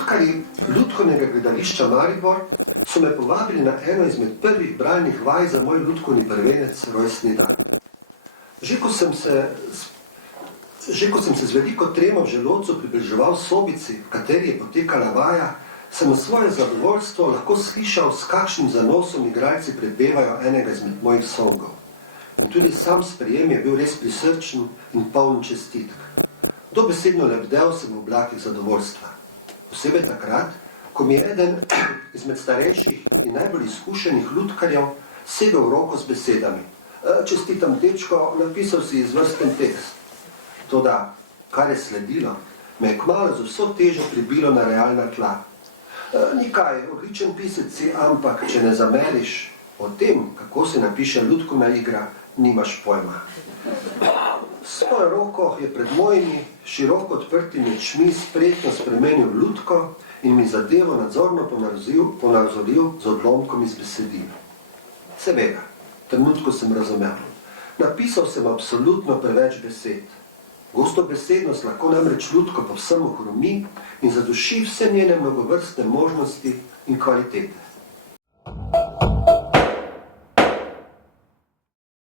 Lutkarji Lutkovnega gledališča Maribor so me povabili na eno izmed prvih bralnih vaj za moj lutkovni prvenec rojstni dan. Že ko sem se z veliko tremo v želodcu približeval sobici, v kateri je potekala vaja, sem v svoje zadovoljstvo lahko slišal, s kakšnim zanosom igralci prepevajo enega izmed mojih songov. In tudi sam sprejem je bil res prisrčen in poln čestitk. Dobesedno lebdel sem v oblakih zadovoljstva. Posebej takrat, ko mi je eden izmed starejših in najbolj izkušenih lutkarjev segel v roko z besedami. Čestitam, dečko, napisal si izvrsten tekst. Toda, kar je sledilo, me je kmalu z vso težo pribilo na realna tla. Nikaj, odličen pisec si, ampak če ne zameriš o tem, kako se napiše lutkovna igra, nimaš pojma. Svojo roko je pred mojimi široko odprtimi očmi spretno spremenil lutko in mi zadevo nadzorno ponazoril z odlomkom iz besedil. Seveda, v trenutku sem razumel. Napisal sem absolutno preveč besed. Gostobesednost lahko namreč lutko povsem ohromi in zaduši vse njene mnogovrstne možnosti in kvalitete.